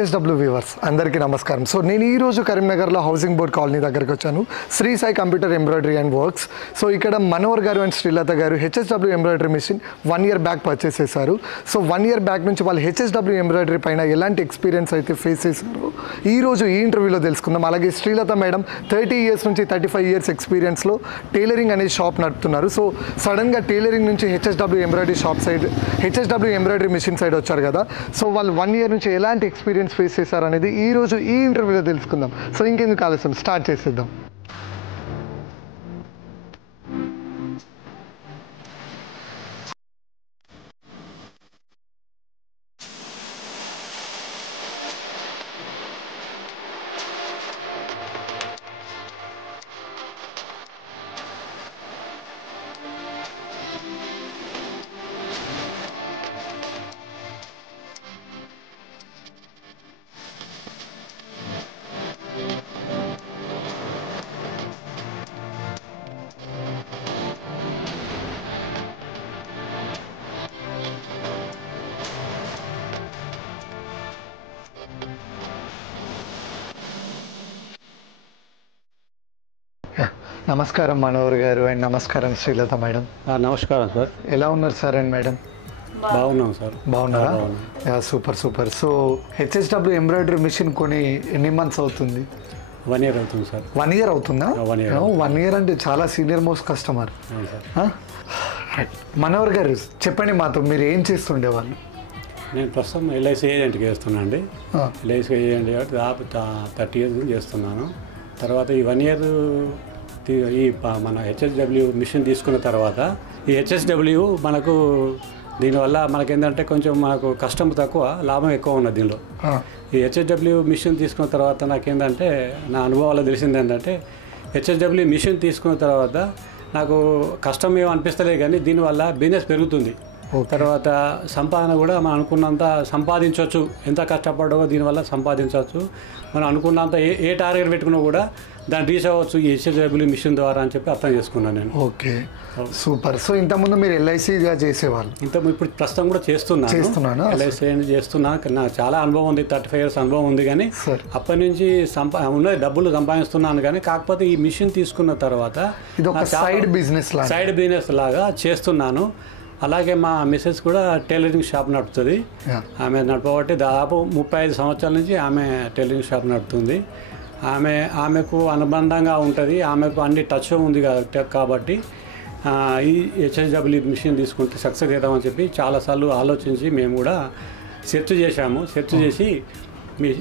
HSW viewers అందరికీ నమస్కారం. So నేను ఈరోజు కరీంనగర్లో హౌసింగ్ బోర్డ్ కాలనీ దగ్గరికి వచ్చాను. Shri Sai computer embroidery and works. So ఇక్కడ Manohar garu and Srilatha garu HSW embroidery machine 1 year back purchase చేశారు. సో 1 year బ్యాక్ నుంచి వాళ్ళు హెచ్ఎస్డబ్ల్యూ ఎంబ్రాయిడరీ పైన ఎలాంటి ఎక్స్పీరియన్స్ అయితే ఫేస్ చేశారో ఈరోజు ఈ ఇంటర్వ్యూలో తెలుసుకుందాం. అలాగే శ్రీలత మేడం 30 years నుంచి 35 years ఎక్స్పీరియన్స్లో టైలరింగ్ అనే షాప్ నడుపుతున్నారు. సో సడన్గా టైలరింగ్ నుంచి HSW embroidery shop side HSW embroidery machine side వచ్చారు కదా. సో వాళ్ళు 1 year నుంచి ఎలాంటి ఎక్స్పీరియన్స్ ఫేస్ చేశారు అనేది ఈరోజు ఈ ఇంటర్వ్యూలో తెలుసుకుందాం. సో ఇంకెందుకు ఆలస్యం, స్టార్ట్ చేసేద్దాం. నమస్కారం మనోహర్ గారు అండ్ నమస్కారం శ్రీలత మేడం. నమస్కారం సార్. ఎలా ఉన్నారు సార్ అండ్ మేడం? బాగున్నాం సార్. బాగున్నారా? Super super. So HSW embroidery machine కొని ఎన్ని మంత్స్ అవుతుంది? 1 year అవుతుంది సార్. 1 year అవుతుందా? 1 year అంటే చాలా సీనియర్ మోస్ట్ కస్టమర్. మనోహర్ గారు చెప్పండి, మాతో మీరు ఏం చేస్తుండేవాళ్ళు? నేను ప్రస్తుతం ఎల్ఐసి ఏజెంట్కి చేస్తున్నాను అండి. ఎల్ఐసి ఏజెంట్ కాబట్టి దాదాపు 30 years నుంచి చేస్తున్నాను. తర్వాత ఈ 1 year ఈ మన హెచ్ఎస్డబ్ల్యూ మిషన్ తీసుకున్న తర్వాత ఈ హెచ్ఎస్డబ్ల్యూ మనకు దీనివల్ల మనకేంటంటే కొంచెం మనకు కష్టం తక్కువ, లాభం ఎక్కువ ఉన్నది దీనిలో. ఈ హెచ్ఎస్డబ్ల్యూ మిషన్ తీసుకున్న తర్వాత నాకేంటంటే నా అనుభవాల్లో తెలిసింది ఏంటంటే హెచ్ఎస్డబ్ల్యూ మిషన్ తీసుకున్న తర్వాత నాకు కష్టం ఏమో అనిపిస్తలేదు, కానీ దీనివల్ల బిజినెస్ పెరుగుతుంది. తర్వాత సంపాదన కూడా మనం అనుకున్నంత సంపాదించవచ్చు. ఎంత కష్టపడో దీనివల్ల సంపాదించవచ్చు. మనం అనుకున్నంత ఏ టార్గెట్ పెట్టుకున్నా కూడా దాన్ని రీచ్ అవ్వచ్చు ఈ హెచ్ఎస్డబ్ల్యూ మిషన్ ద్వారా అని చెప్పి అర్థం చేసుకున్నాను నేను. Okay, super. సో ఇంతకుముందు మీరు ఎల్ఐసిగా చేసేవాళ్ళు? ఇప్పుడు ప్రస్తుతం కూడా చేస్తున్నాను. ఎల్ఐసి చేస్తున్నా. నాకు చాలా అనుభవం ఉంది, 35 years అనుభవం ఉంది. కానీ అప్పటి నుంచి ఉన్నది డబ్బులు సంపాదిస్తున్నాను. కానీ కాకపోతే ఈ మిషన్ తీసుకున్న తర్వాత సైడ్ బిజినెస్ లాగా చేస్తున్నాను. అలాగే మా మిసెస్ కూడా టైలరింగ్ షాప్ నడుపుతుంది. ఆమె నడపబట్టి దాదాపు 35 సంవత్సరాల నుంచి ఆమె టైలరింగ్ షాప్ నడుపుతుంది. ఆమెకు అనుబంధంగా ఉంటుంది, ఆమెకు అన్ని టచ్ ఉంది కాబట్టి ఈ హెచ్ఎస్డబ్ల్యూ మిషన్ తీసుకుంటే సక్సెస్ అవుతామని చెప్పి చాలాసార్లు ఆలోచించి మేము కూడా సెర్చ్ చేశాము. సెర్చ్ చేసి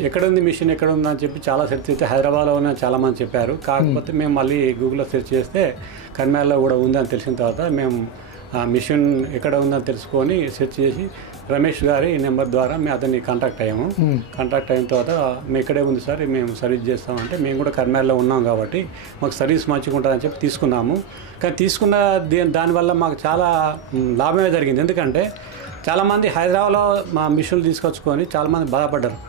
ఎక్కడుంది మిషన్ ఎక్కడుందని చెప్పి చాలా సెర్చ్ చేస్తే హైదరాబాద్లో ఉన్న చాలామంది చెప్పారు. కాకపోతే మేము మళ్ళీ గూగుల్లో సెర్చ్ చేస్తే కర్నాల్లో కూడా ఉందని తెలిసిన తర్వాత మేము ఆ మిషన్ ఎక్కడ ఉందని తెలుసుకొని సెర్చ్ చేసి రమేష్ గారి నెంబర్ ద్వారా మేము అతన్ని కాంటాక్ట్ అయ్యాము. కాంటాక్ట్ అయిన తర్వాత మేము ఇక్కడే ఉంది సార్, మేము సర్వీస్ చేస్తామంటే మేము కూడా కర్నాల్లో ఉన్నాం కాబట్టి మాకు సర్వీస్ మంచిగా ఉంటుందని చెప్పి తీసుకున్నాము. కానీ తీసుకున్న దానివల్ల మాకు చాలా లాభమే జరిగింది. ఎందుకంటే చాలామంది హైదరాబాద్లో మా మిషన్లు తీసుకొచ్చుకొని చాలామంది బాధపడ్డారు.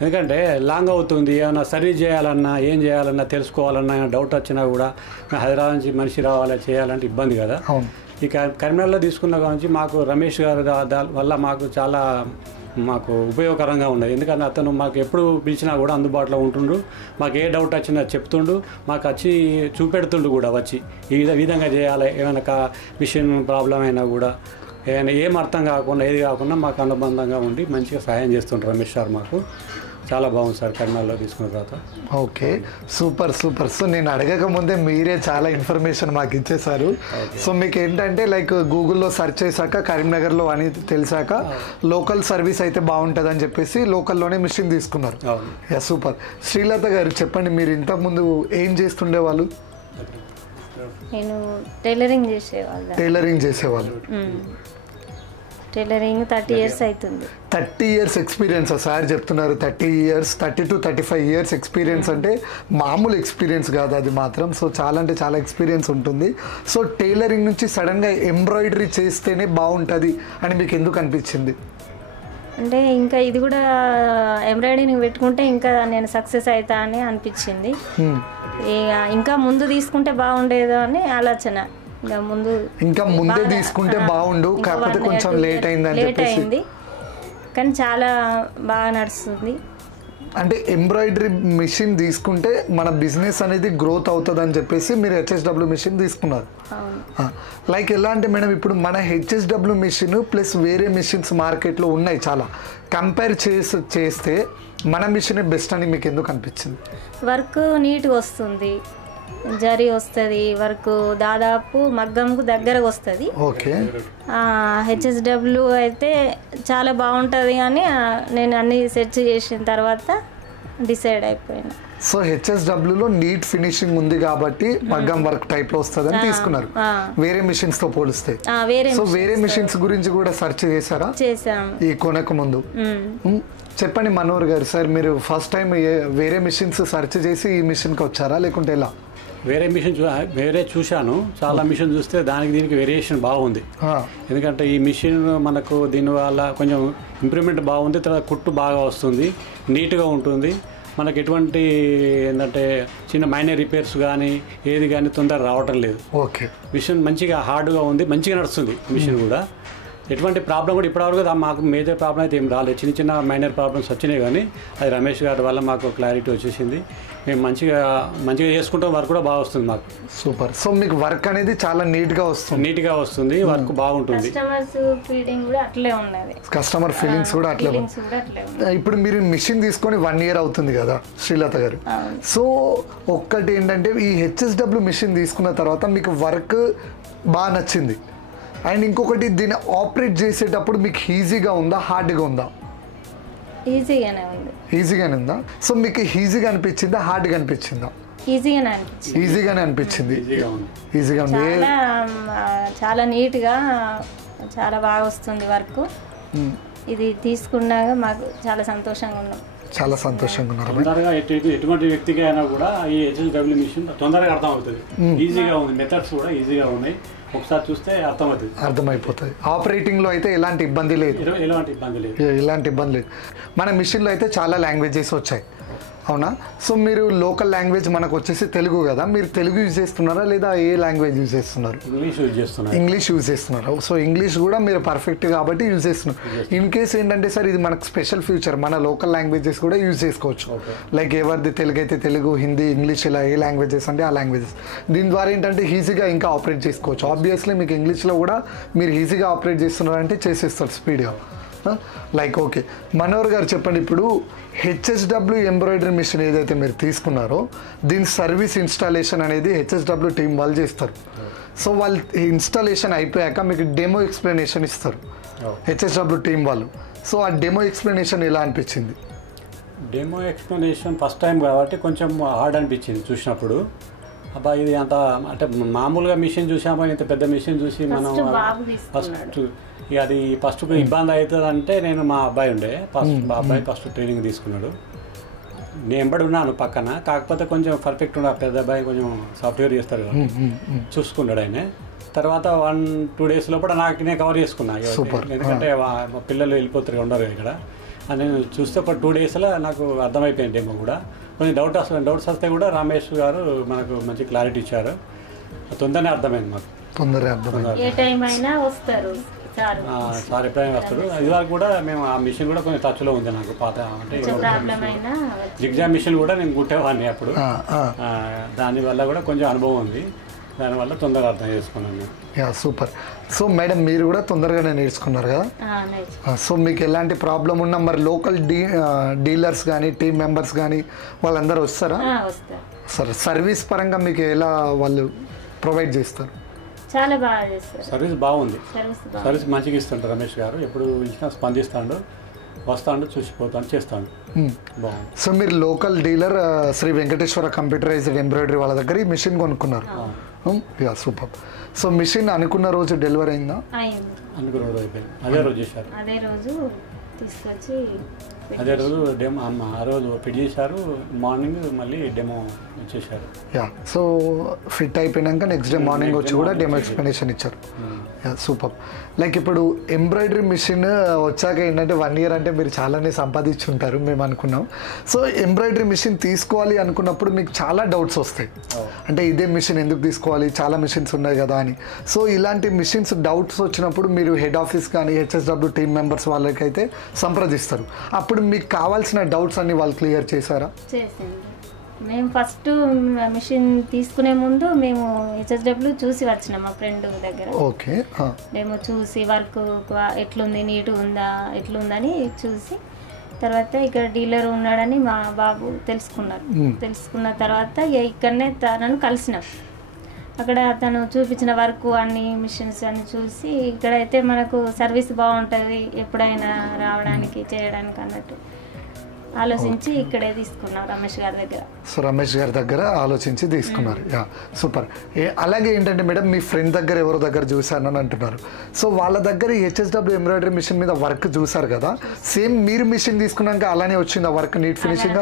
ఎందుకంటే లాంగ్ అవుతుంది, ఏమైనా సర్వీస్ చేయాలన్నా ఏం చేయాలన్నా తెలుసుకోవాలన్నా డౌట్ వచ్చినా కూడా హైదరాబాద్ నుంచి మనిషి రావాలి చేయాలంటే ఇబ్బంది కదా. ఇక కరీంనగర్లో తీసుకున్న నుంచి మాకు రమేష్ గారు వల్ల మాకు ఉపయోగకరంగా ఉన్నది. ఎందుకంటే అతను మాకు ఎప్పుడు పిలిచినా కూడా అందుబాటులో ఉంటుండు. మాకు ఏ డౌట్ వచ్చినా చెప్తుండు, మాకు వచ్చి చూపెడుతుండు కూడా వచ్చి ఈ విధంగా చేయాలి. ఏమైనా మిషన్ ప్రాబ్లం అయినా కూడా ఏం అర్థం కాకుండా ఏది కాకుండా మాకు అనుబంధంగా ఉండి మంచిగా సహాయం చేస్తుంటారు రమేష్ సార్. మాకు చాలా బాగుంది సార్ కరీంనగర్లో తీసుకున్న తర్వాత. Okay, super super. సో నేను అడగక ముందే మీరే చాలా ఇన్ఫర్మేషన్ మాకు ఇచ్చేసారు. సో మీకు ఏంటంటే లైక్ గూగుల్లో సెర్చ్ చేశాక కరీంనగర్లో అని తెలిసాక లోకల్ సర్వీస్ అయితే బాగుంటుంది అని చెప్పేసి లోకల్లోనే మిషన్ తీసుకున్నారు. సూపర్. శ్రీలత గారు చెప్పండి, మీరు ఇంతకుముందు ఏం చేస్తుండే వాళ్ళు? నేను టైలరింగ్ చేసేవాళ్ళు. టైలరింగ్ 30 years అవుతుంది. 30 years ఎక్స్పీరియన్స్ సార్ చెప్తున్నారు. 30 years, 30 to 35 years ఎక్స్పీరియన్స్ అంటే మామూలు ఎక్స్పీరియన్స్ కాదు అది మాత్రం. సో చాలా అంటే చాలా ఎక్స్పీరియన్స్ ఉంటుంది. సో టైలరింగ్ నుంచి సడన్గా ఎంబ్రాయిడరీ చేస్తేనే బాగుంటుంది అని మీకు ఎందుకు అనిపించింది? అంటే ఇంకా ఇది కూడా ఎంబ్రాయిడరింగ్ పెట్టుకుంటే ఇంకా నేను సక్సెస్ అవుతా అని అనిపించింది. ఇంకా ముందు తీసుకుంటే బాగుండేదో అని ఆలోచన. ఇంకా ముందే తీసుకుంటే బాగుండు, కాకపోతే కొంచెం లేట్ అయింది. కానీ చాలా బాగా నడుస్తుంది. అంటే ఎంబ్రాయిడరీ మిషన్ తీసుకుంటే మన బిజినెస్ అనేది గ్రోత్ అవుతుంది అని చెప్పేసి మీరు హెచ్ఎస్డబ్ల్యూ మిషన్ తీసుకున్నారు. లైక్ ఎలా అంటే మేడం ఇప్పుడు మన హెచ్ఎస్డబ్ల్యూ మిషన్ ప్లస్ వేరే మిషన్స్ మార్కెట్లో ఉన్నాయి చాలా, కంపేర్ చేస్తే మన మిషన్ బెస్ట్ అని మీకు ఎందుకు అనిపించింది? వర్క్ నీట్గా వస్తుంది, జరీ వస్తుంది, వర్క్ దాదాపు మగ్గంకు దగ్గరకు వస్తుంది. ఓకే. హెచ్ఎస్డబ్ల్యూ అయితే చాలా బాగుంటుంది అని నేను అన్ని సెర్చ్ చేసిన తర్వాత డిసైడ్ అయిపోయినా. సో హెచ్ఎస్డబ్ల్యూలో నీట్ ఫినిషింగ్ ఉంది కాబట్టి మగ్గం వర్క్ టైప్ లో వస్తుంది అని తీసుకున్నారు వేరే మిషన్స్ తో పోలిస్తే. సో వేరే మిషన్స్ గురించి కూడా సెర్చ్ చేశారా? చేసాం ఈ కొనకు ముందు. చెప్పండి మనోహర్ గారు, సార్ మీరు ఫస్ట్ టైం వేరే మిషన్స్ సెర్చ్ చేసి ఈ మిషన్కి వచ్చారా లేకుంటే ఎలా? వేరే చూశాను, చాలా మిషన్ చూస్తే దానికి దీనికి వేరియేషన్ బాగుంది. ఎందుకంటే ఈ మిషన్ మనకు దీనివల్ల కొంచెం ఇంప్రూవ్మెంట్ బాగుంది, తర్వాత కుట్టు బాగా వస్తుంది, నీట్గా ఉంటుంది. మనకు ఎటువంటి ఏంటంటే చిన్న మైనర్ రిపేర్స్ కానీ ఏది కానీ తొందరగా రావటం లేదు. ఓకే. మిషన్ మంచిగా హార్డ్గా ఉంది, మంచిగా నడుస్తుంది మిషన్ కూడా. ఎటువంటి ప్రాబ్లం కూడా ఇప్పటివరకు మాకు మేజర్ ప్రాబ్లం అయితే ఏం రాలేదు. చిన్న చిన్న మైనర్ ప్రాబ్లమ్స్ వచ్చినాయి కానీ అది రమేష్ గారి వల్ల మాకు క్లారిటీ వచ్చేసింది. మేము మంచిగా చేసుకుంటాం, వర్క్ కూడా బాగా వస్తుంది మాకు. సూపర్. సో మీకు వర్క్ అనేది చాలా నీట్గా వస్తుంది, వర్క్ బాగుంటుంది. కస్టమర్ ఫీలింగ్స్ కూడా అట్లే. ఇప్పుడు మీరు మిషన్ తీసుకొని 1 year అవుతుంది కదా శ్రీలత గారు. సో ఒక్కటి ఏంటంటే ఈ హెచ్ఎస్డబ్ల్యూ మిషన్ తీసుకున్న తర్వాత మీకు వర్క్ బాగా నచ్చింది, అండ్ ఇంకొకటి దీన్ని ఆపరేట్ చేసేటప్పుడు మీకు ఈజీగా ఉందా హార్డ్గా ఉందా? ఈజీగానే ఉందా? సో మీకు ఈజీగా అనిపించిందా హార్డ్గా అనిపించిందా? ఈజీగానే అనిపించింది. ఈజీగా ఉంది, చాలా నీట్గా చాలా బాగా వస్తుంది వర్క్. ఇది తీసుకున్నాక మాకు చాలా సంతోషంగా ఉన్నాం. చాలా సంతోషంగా ఉన్నారు. తొందరగా ఎటువంటి వ్యక్తికి అయినా కూడా ఈ హెచ్ఎస్డబ్ల్యూ మిషన్ తొందరగా అర్థం అవుతుంది, ఈజీగా ఉంది, మెథడ్స్ కూడా ఈజీగా ఉన్నాయి. ఒకసారి చూస్తే అర్థమైపోతుంది. ఆపరేటింగ్ లో అయితే ఎలాంటి ఇబ్బంది లేదు. మన మిషన్లో అయితే చాలా లాంగ్వేజెస్ వచ్చాయి, అవునా? సో మీరు లోకల్ లాంగ్వేజ్ మనకు వచ్చేసి తెలుగు కదా, మీరు తెలుగు యూజ్ చేస్తున్నారా లేదా ఏ లాంగ్వేజ్ యూజ్ చేస్తున్నారు? ఇంగ్లీష్ యూజ్ చేస్తున్నారు. సో ఇంగ్లీష్ కూడా మీరు పర్ఫెక్ట్ కాబట్టి యూజ్ చేస్తున్నారు. ఇన్ కేస్ ఏంటంటే సార్ ఇది మనకు స్పెషల్ ఫ్యూచర్, మన లోకల్ లాంగ్వేజెస్ కూడా యూజ్ చేసుకోవచ్చు. లైక్ ఎవరిది తెలుగు అయితే తెలుగు, హిందీ, ఇంగ్లీష్, ఇలా ఏ లాంగ్వేజెస్ అంటే ఆ లాంగ్వేజెస్. దీని ద్వారా ఏంటంటే ఈజీగా ఇంకా ఆపరేట్ చేసుకోవచ్చు. ఆబ్వియస్లీ మీకు ఇంగ్లీష్లో కూడా మీరు ఈజీగా ఆపరేట్ చేస్తున్నారంటే చేసేస్తారు స్పీడ్గా. లైక్ ఓకే, మనోహర్ గారు చెప్పండి, ఇప్పుడు హెచ్ఎస్డబ్ల్యూ ఎంబ్రాయిడరీ మిషన్ ఏదైతే మీరు తీసుకున్నారో దీని సర్వీస్ ఇన్స్టాలేషన్ అనేది హెచ్ఎస్డబ్ల్యూ టీం వాళ్ళు చేస్తారు. సో వాళ్ళు ఇన్స్టాలేషన్ అయిపోయాక మీకు డెమో ఎక్స్ప్లెనేషన్ ఇస్తారు హెచ్ఎస్డబ్ల్యూ టీం వాళ్ళు. సో ఆ డెమో ఎక్స్ప్లెనేషన్ ఎలా అనిపించింది? డెమో ఎక్స్ప్లెనేషన్ ఫస్ట్ టైం కాబట్టి కొంచెం హార్డ్ అనిపించింది చూసినప్పుడు. అబ్బా ఇది అంత అంటే మామూలుగా మిషన్ చూసామో ఇంత పెద్ద మిషన్ చూసి మనం ఫస్ట్ ఇక అది ఫస్ట్ ఇబ్బంది అవుతుంది అంటే నేను మా అబ్బాయి మా అబ్బాయి ఫస్ట్ ట్రైనింగ్ తీసుకున్నాడు, నేను ఎంబడి ఉన్నాను పక్కన. కాకపోతే కొంచెం పర్ఫెక్ట్ ఉండే పెద్ద అబ్బాయి కొంచెం సాఫ్ట్వేర్ చేస్తారు కదా, చూసుకున్నాడు ఆయన. తర్వాత 1-2 days లోపల నేను కవర్ చేసుకున్నా, ఎందుకంటే మా పిల్లలు వెళ్ళిపోతారు ఉండరు ఇక్కడ. నేను చూస్తే ఒక 2 daysలో నాకు అర్థమైపోయింది డెమో కూడా. కొంచెం డౌట్స్ వస్తే కూడా రమేష్ గారు మనకు మంచి క్లారిటీ ఇచ్చారు, తొందరనే అర్థమైంది మాకు. సార్ ఎప్పుడైనా వస్తారు. ఇదివరకు కూడా మేము ఆ మిషన్ కూడా కొంచెం టచ్లో ఉంది నాకు, పాత అంటే జిగ్జా మిషన్ కూడా నేను కుట్టేవాడిని అప్పుడు. దానివల్ల కూడా కొంచెం అనుభవం ఉంది, దానివల్ల తొందరగా అర్థం చేసుకున్నాను నేను. సూపర్. సో మేడం మీరు కూడా తొందరగానే నేర్చుకున్నారు కదా. సో మీకు ఎలాంటి ప్రాబ్లం ఉన్నా మరి లోకల్ డీలర్స్ కానీ టీమ్ మెంబర్స్ కానీ వాళ్ళందరూ వస్తారా? సరే, సర్వీస్ పరంగా మీకు ఎలా వాళ్ళు ప్రొవైడ్ చేస్తారు? చాలా బాగా చేస్తారు, సర్వీస్ బాగుంది, సర్వీస్ మంచిగా ఇస్తుంటారు రమేష్ గారు. ఎప్పుడు ఇచ్చినా స్పందిస్తాడు, వస్తాడు, చూసిపోతాడు, చేస్తాడు, బాగుంది. సో మీరు local dealer Shri Venkateswara computerised embroidery వాళ్ళ దగ్గర ఈ మిషన్ కొనుక్కున్నారు. సూపర్. సో మిషన్ అనుకున్న రోజు డెలివరీ అయిందా? అనుకున్న రోజు అయిపోయింది, అదే రోజు చేశారు, అదే రోజు డెమో ఆ రోజు ఫిట్ చేశారు, మార్నింగ్ మళ్ళీ డెమో ఇచ్చేసారు. సో ఫిట్ అయిపోయినాక నెక్స్ట్ డే మార్నింగ్ వచ్చి కూడా డెమో ఎక్స్ప్లెనేషన్ ఇచ్చారు. సూపర్. లైక్ ఇప్పుడు ఎంబ్రాయిడరీ మిషన్ వచ్చాక ఏంటంటే 1 year అంటే మీరు చాలానే సంపాదించుంటారు మేము అనుకున్నాం. సో ఎంబ్రాయిడరీ మిషన్ తీసుకోవాలి అనుకున్నప్పుడు మీకు చాలా డౌట్స్ వస్తాయి, అంటే ఇదే మిషన్ ఎందుకు తీసుకోవాలి, చాలా మిషన్స్ ఉన్నాయి కదా అని. సో ఇలాంటి మిషన్స్ డౌట్స్ వచ్చినప్పుడు మీరు హెడ్ ఆఫీస్ కానీ హెచ్ఎస్డబ్ల్యూ టీమ్ మెంబర్స్ వాళ్ళకైతే సంప్రదిస్తారు. అప్పుడు మీకు కావాల్సిన డౌట్స్ అన్ని వాళ్ళు క్లియర్ చేశారా? చేసింది. మేము ఫస్ట్ మిషన్ తీసుకునే ముందు మేము హెచ్ఎస్డబ్ల్యూ చూసి వచ్చినాం మా ఫ్రెండ్ దగ్గర. ఓకే. మేము చూసి వర్క్ ఎట్లుంది, నీట్గా ఉందా, ఎట్లుందని చూసి తర్వాత ఇక్కడ డీలర్ ఉన్నాడని మా బాబు తెలుసుకున్నారు. తెలుసుకున్న తర్వాత ఇక్కడనే తనను కలిసినాం. అక్కడ తను చూపించిన వర్క్ అన్ని మిషన్స్ అన్ని చూసి ఇక్కడైతే మనకు సర్వీస్ బాగుంటుంది ఎప్పుడైనా రావడానికి చేయడానికి అన్నట్టు ఆలోచించి ఇక్కడే తీసుకున్నాం రమేష్ గారి దగ్గర. సో రమేష్ గారి దగ్గర ఆలోచించి తీసుకున్నారు. Yeah, super. అలాగే ఏంటంటే మేడం, మీ ఫ్రెండ్ దగ్గర ఎవరో దగ్గర చూశానని అంటున్నారు. సో వాళ్ళ దగ్గర హెచ్ఎస్డబ్ల్యూ ఎంబ్రాయిడరీ మిషన్ మీద వర్క్ చూసారు కదా, సేమ్ మీరు మిషన్ తీసుకున్నాక అలానే వచ్చింది ఆ వర్క్, నీట్ ఫినిషింగ్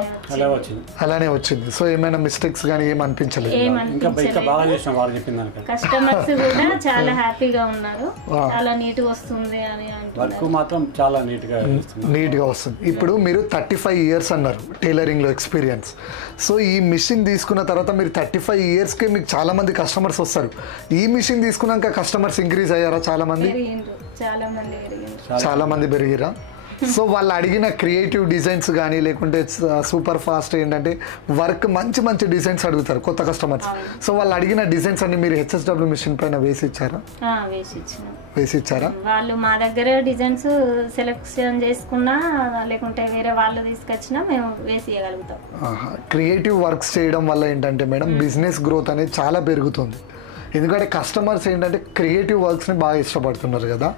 అలానే వచ్చింది. సో ఏమైనా మిస్టేక్స్ కానీ ఏం అనిపించలేదు? కస్టమర్స్ కూడా చాలా హ్యాపీగా ఉన్నారు, చాలా నీట్ గా వస్తుంది అని వర్క్ మాత్రం చాలా నీట్ గా వస్తుంది. ఇప్పుడు మీరు 35 years అన్నారు టైలరింగ్లో ఎక్స్పీరియన్స్. సో ఈ మిషన్ తీసుకున్న తర్వాత మీరు 35 yearsకే మీకు చాలా మంది కస్టమర్స్ వస్తారు. ఈ మిషన్ తీసుకున్నాక కస్టమర్స్ ఇంక్రీజ్ అయ్యారా? చాలా మంది పెరిగిరా? సో వాళ్ళు అడిగిన క్రియేటివ్ డిజైన్స్ కానీ లేకుంటే సూపర్ ఫాస్ట్ ఏంటంటే వర్క్ మంచి మంచి డిజైన్స్ అడుగుతారు కొత్త కస్టమర్స్. సో వాళ్ళు అడిగిన డిజైన్స్ అన్ని మీరు హెచ్ఎస్డబ్ల్యూ మిషన్ పైన వేసి ఇచ్చారా? వేసి ఇచ్చారా? వాళ్ళు మా దగ్గర డిజైన్స్ సెలెక్షన్ చేసుకున్నా లేకుంటే వేరే వాళ్ళు తీసుకొచ్చినా మేము వేసి ఇవ్వగలుగుతాం. క్రియేటివ్ వర్క్స్ చేయడం వల్ల ఏంటంటే మేడం బిజినెస్ గ్రోత్ అనేది చాలా పెరుగుతుంది. ఎందుకంటే కస్టమర్స్ ఏంటంటే క్రియేటివ్ వర్క్స్ని బాగా ఇష్టపడుతున్నారు కదా.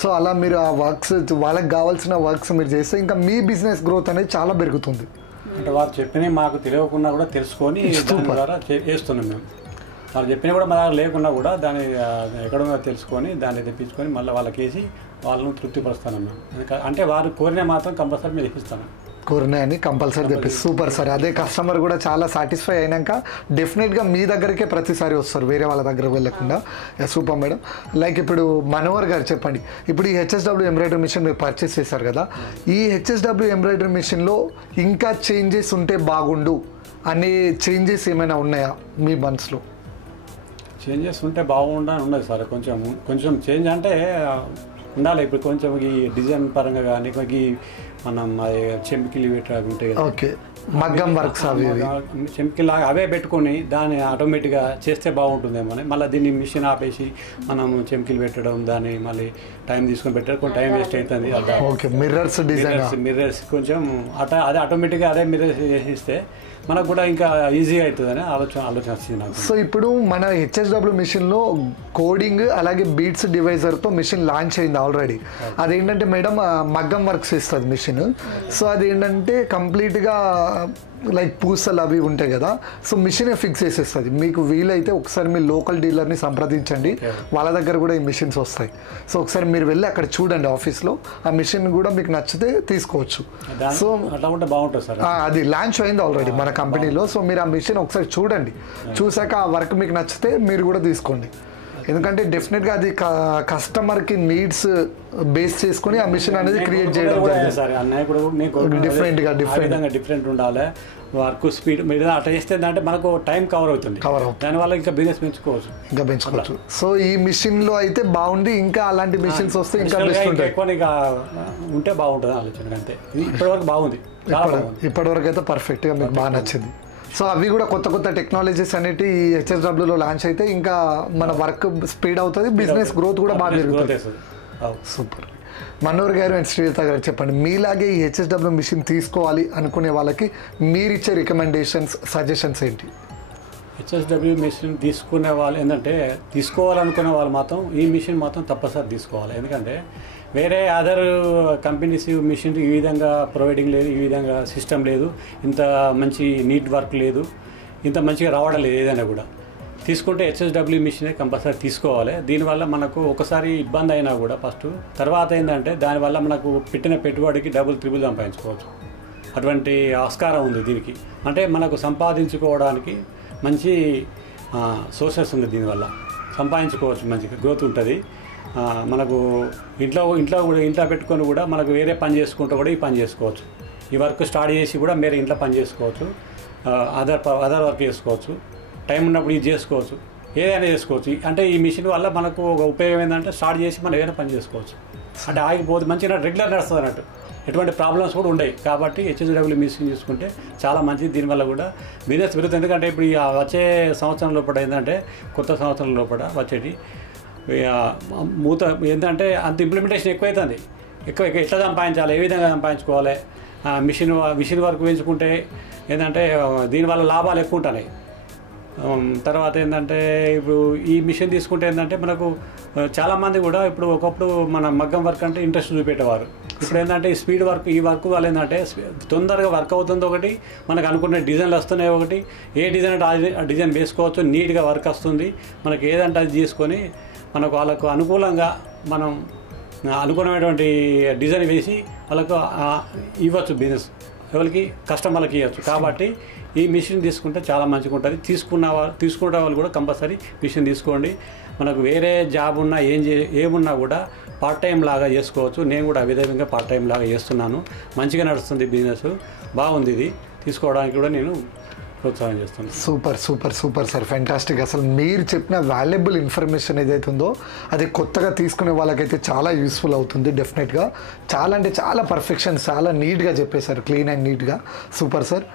సో అలా మీరు ఆ వర్క్స్ వాళ్ళకి కావాల్సిన వర్క్స్ మీరు చేస్తే ఇంకా మీ బిజినెస్ గ్రోత్ అనేది చాలా పెరుగుతుంది. అంటే వాళ్ళు చెప్పిన మాకు తెలియకుండా కూడా తెలుసుకొని దాని ద్వారా చేస్తున్నాం మేము. వాళ్ళు చెప్పినా కూడా మా దగ్గర లేకున్నా కూడా దాన్ని ఎక్కడో తెలుసుకొని దాన్ని తెప్పించుకొని మళ్ళీ వాళ్ళకి వేసి వాళ్ళను తృప్తిపరుస్తాను మేము. అంటే వారు కోరిన మాత్రం కంపల్సరీ మేము తెప్పిస్తాను. కోరినాయని కంపల్సరీ తెప్పిస్తాను. Super sir. అదే కస్టమర్ కూడా చాలా సాటిస్ఫై అయినాక డెఫినెట్గా మీ దగ్గరికే ప్రతిసారి వస్తారు, వేరే వాళ్ళ దగ్గర వెళ్ళకుండా. Super madam. లైక్ ఇప్పుడు మనోహర్ గారు చెప్పండి, ఇప్పుడు ఈ హెచ్ఎస్డబ్ల్యూ ఎంబ్రాయిడరీ మిషన్ మీరు పర్చేస్ చేశారు కదా, ఈ హెచ్ఎస్డబ్ల్యూ ఎంబ్రాయిడరీ మిషన్లో ఇంకా చేంజెస్ ఉంటే బాగుండు అనే చేంజెస్ ఏమైనా ఉన్నాయా మీ మనసులో? చేంజెస్ ఉంటే బాగుండని ఉన్నది సార్. కొంచెం చేంజ్ అంటే ఉండాలి. ఇప్పుడు కొంచెం ఈ డిజైన్ పరంగా కానీ మనం చెంకిలి ఉంటాయి కదా, ఓకే, మగ్గం వర్క్స్ అవి చెంకిలాగా అవే పెట్టుకొని దాన్ని ఆటోమేటిక్గా చేస్తే బాగుంటుందేమో. మళ్ళీ దీన్ని మిషన్ ఆపేసి మనం చెంకిలు పెట్టడం, దాన్ని మళ్ళీ టైం తీసుకొని పెట్టడం, కొంచెం టైం వేస్ట్ అవుతుంది. ఓకే, మిర్రర్స్ కొంచెం అదే ఆటోమేటిక్గా అదే మిర్రర్స్ చేసిస్తే మనకు కూడా ఇంకా ఈజీగా అవుతుందని ఆలోచన వచ్చింది నాకు. సో ఇప్పుడు మన హెచ్ఎస్డబ్ల్యూ మిషన్లో కోడింగ్ అలాగే బీట్స్ డివైజర్తో మిషన్ లాంచ్ అయింది ఆల్రెడీ. అదేంటంటే మేడం మగ్గం వర్క్స్ ఇస్తుంది మిషన్. సో అదేంటంటే కంప్లీట్గా లైక్ పూసలు అవి ఉంటాయి కదా, సో మిషనే ఫిక్స్ చేసేస్తుంది. మీకు వీలైతే ఒకసారి మీ లోకల్ డీలర్ని సంప్రదించండి, వాళ్ళ దగ్గర కూడా ఈ మిషన్స్ వస్తాయి. సో ఒకసారి మీరు వెళ్ళి అక్కడ చూడండి ఆఫీస్లో, ఆ మిషన్ కూడా మీకు నచ్చితే తీసుకోవచ్చు. సో బాగుంటుంది సార్. అది లాంచ్ అయింది ఆల్రెడీ మన కంపెనీలో. సో మీరు ఆ మిషన్ ఒకసారి చూడండి, చూసాక ఆ వర్క్ మీకు నచ్చితే మీరు కూడా తీసుకోండి. ఎందుకంటే డెఫినెట్గా అది కస్టమర్కి నీడ్స్ బేస్ చేసుకుని ఆ మిషన్ అనేది క్రియేట్ చేయడం డిఫరెంట్ ఉండాలి. వర్క్ స్పీడ్ మీద అట్లా చేస్తే అంటే మనకు టైం కవర్ అవుతుంది, దానివల్ల ఇంకా బిజినెస్ పెంచుకోవచ్చు. సో ఈ మిషన్ లో అయితే బాగుంది, ఇంకా అలాంటి మిషన్స్ వస్తే ఇంకా బెస్ట్ ఉంటుంది. ఉంటే బాగుంటుంది ఆలోచన. అంతే, ఇప్పటివరకు బాగుంది, ఇప్పటివరకు అయితే పర్ఫెక్ట్గా మీకు బాగా నచ్చింది. సో అవి కూడా కొత్త కొత్త టెక్నాలజీస్ అనేవి ఈ హెచ్ఎస్డబ్ల్యూలో లాంచ్ అయితే ఇంకా మన వర్క్ స్పీడ్ అవుతుంది, బిజినెస్ గ్రోత్ కూడా బాగా పెరుగుతుంది. సూపర్. మనోహర్ గారు అండ్ శ్రీలత గారు చెప్పండి, మీలాగే ఈ హెచ్ఎస్డబ్ల్యూ మిషన్ తీసుకోవాలి అనుకునే వాళ్ళకి మీరు ఇచ్చే రికమెండేషన్స్, సజెషన్స్ ఏంటి? హెచ్ఎస్డబ్ల్యూ మిషన్ తీసుకునే వాళ్ళు ఏంటంటే, తీసుకోవాలనుకునే వాళ్ళు మాత్రం ఈ మిషన్ మాత్రం తప్పనిసరి తీసుకోవాలి. ఎందుకంటే వేరే అదర్ కంపెనీస్ మిషన్ ఈ విధంగా ప్రొవైడింగ్ లేదు, ఈ విధంగా సిస్టమ్ లేదు, ఇంత మంచి నీట్ వర్క్ లేదు, ఇంత మంచిగా రావడం లేదు. ఏదైనా కూడా తీసుకుంటే హెచ్ఎస్డబ్ల్యూ మిషనే కంపల్సరీ తీసుకోవాలి. దీనివల్ల మనకు ఒకసారి ఇబ్బంది అయినా కూడా ఫస్ట్, తర్వాత ఏంటంటే దానివల్ల మనకు పెట్టిన పెట్టుబడికి డబుల్ త్రిబుల్ సంపాదించుకోవచ్చు. అటువంటి ఆస్కారం ఉంది దీనికి. అంటే మనకు సంపాదించుకోవడానికి మంచి సోర్సెస్ ఉంది, దీనివల్ల సంపాదించుకోవచ్చు, మంచిగా గ్రోత్ ఉంటుంది. మనకు ఇంట్లో పెట్టుకొని కూడా మనకు వేరే పని చేసుకుంటూ కూడా ఈ పని చేసుకోవచ్చు. ఈ వర్క్ స్టార్ట్ చేసి కూడా మీరు ఇంట్లో పని చేసుకోవచ్చు, అదర్ వర్క్ చేసుకోవచ్చు, టైం ఉన్నప్పుడు ఇది చేసుకోవచ్చు, ఏదైనా చేసుకోవచ్చు. అంటే ఈ మిషన్ వల్ల మనకు ఒక ఉపయోగం ఏంటంటే స్టార్ట్ చేసి మనం ఏదైనా పని చేసుకోవచ్చు. అంటే ఆగిపోతే మంచిగా రెగ్యులర్ నడుస్తుంది అన్నట్టు. ఎటువంటి ప్రాబ్లమ్స్ కూడా ఉండవు. కాబట్టి హెచ్ఎస్డబ్ల్యూ మిషన్ చూసుకుంటే చాలా మంచిది. దీనివల్ల కూడా బిజినెస్ పెరుగుతుంది. ఎందుకంటే ఇప్పుడు వచ్చే సంవత్సరం లోపల ఏంటంటే కొత్త సంవత్సరం లోపల వచ్చేటి మూత ఏంటంటే అంత ఇంప్లిమెంటేషన్ ఎక్కువైతుంది. ఎక్కువ ఎట్లా సంపాదించాలి, ఏ విధంగా సంపాదించుకోవాలి, మిషన్ వర్క్ పెంచుకుంటే ఏంటంటే దీనివల్ల లాభాలు ఎక్కువ ఉంటున్నాయి. తర్వాత ఏంటంటే ఇప్పుడు ఈ మిషన్ తీసుకుంటే ఏంటంటే మనకు చాలామంది కూడా ఇప్పుడు ఒకప్పుడు మన మగ్గం వర్క్ అంటే ఇంట్రెస్ట్ చూపెట్టేవారు. ఇప్పుడు ఏంటంటే ఈ స్పీడ్ వర్క్, ఈ వర్క్ వల్ల ఏంటంటే తొందరగా వర్క్ అవుతుంది. ఒకటి మనకు అనుకున్న డిజైన్లు వస్తున్నాయి. ఒకటి ఏ డిజైన్ అంటే ఆ డిజైన్ వేసుకోవచ్చు, నీట్గా వర్క్ వస్తుంది. మనకి ఏదంటే అది తీసుకొని మనకు వాళ్ళకు అనుకూలంగా మనం అనుకున్నటువంటి డిజైన్ వేసి వాళ్ళకు ఇవ్వచ్చు. బిజినెస్ ఎవరికి కస్టమర్లకి ఇవ్వచ్చు. కాబట్టి ఈ మిషన్ తీసుకుంటే చాలా మంచిగా ఉంటుంది. తీసుకునే వాళ్ళు కూడా కంపల్సరీ మిషన్ తీసుకోండి. మనకు వేరే జాబ్ ఉన్నా ఏమున్నా కూడా పార్ట్ టైం లాగా చేసుకోవచ్చు. నేను కూడా విధంగా పార్ట్ టైం లాగా చేస్తున్నాను. మంచిగా నడుస్తుంది బిజినెస్, బాగుంది. ఇది తీసుకోవడానికి కూడా నేను ప్రోత్సాహం చేస్తున్నాను. Super super super sir, fantastic. అసలు మీరు చెప్పిన వాల్యుబుల్ ఇన్ఫర్మేషన్ ఏదైతే ఉందో అది కొత్తగా తీసుకునే వాళ్ళకైతే చాలా యూస్ఫుల్ అవుతుంది డెఫినెట్గా. చాలా అంటే చాలా పర్ఫెక్షన్, చాలా నీట్గా చెప్పేశారు, క్లీన్ అండ్ నీట్గా. Super sir.